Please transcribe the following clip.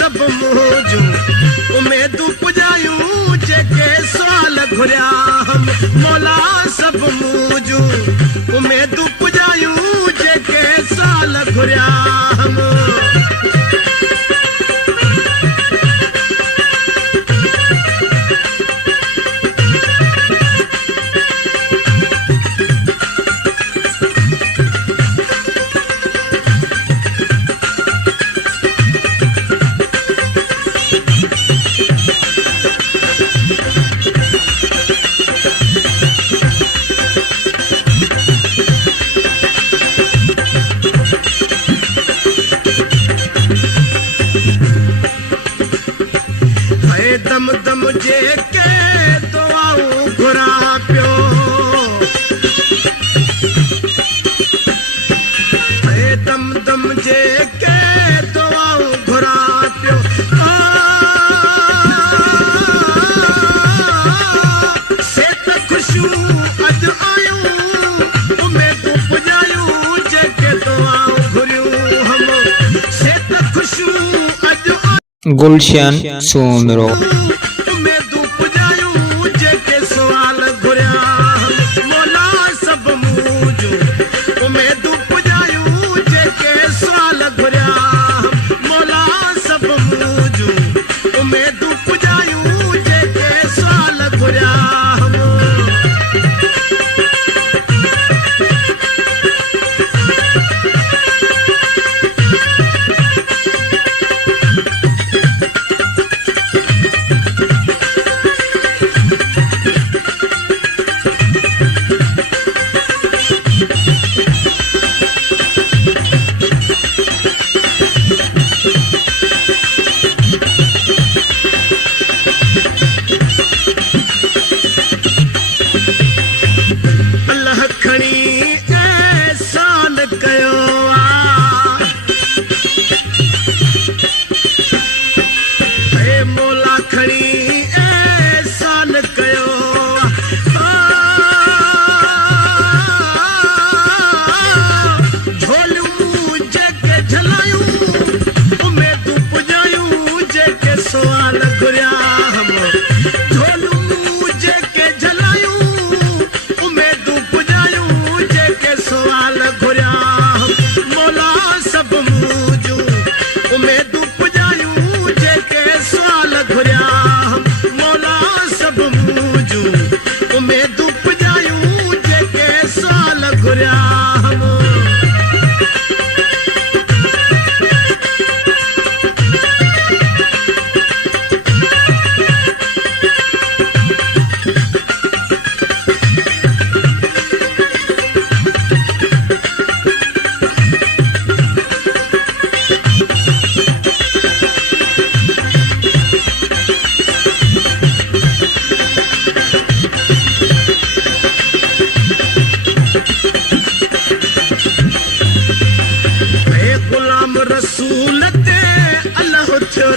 सब मुझूं उमेदूं पुॼायूं जेके सुवाल घुरिया हम मौला सब मुझूं उमेदूं पुॼायूं जेके सुवाल घुरिया हम दम दम जेके दुआऊं घुरां पियो दम दम जेके दुआऊं घुरां पियो से त ख़ुशियूं अॼु आयूं उमेदूं पुॼायूं जेके दुआऊं घुरियूं हम से त ख़ुशियूं अॼु गुलशन सोमरो उमेदूं पुॼायूं जेके सुवाल घुरिया मौला सब मुझूं उमेदूं पुॼायूं जेके सुवाल घुरिया मौला सब मुझूं उमेदूं पुॼायूं जेके सुवाल घुरिया अल्लाह खणी एहसान कयो ए मौला खणी एहसान कयो झोलियूं जेके झलायूं उमेदूं पुॼायूं जेके सुवाल घुरिया हम झोलियूं जेके झलायूं उमेदूं पुॼायूं जेके सुवाल घुरिया मौला सब मुझूं उमेदूं पुॼायूं जेके सुवाल घुरिया मौला सब मुझूं उमेदूं पुॼायूं जेके सुवाल घुरिया गुलाम रसूल ते अल्लाह थियो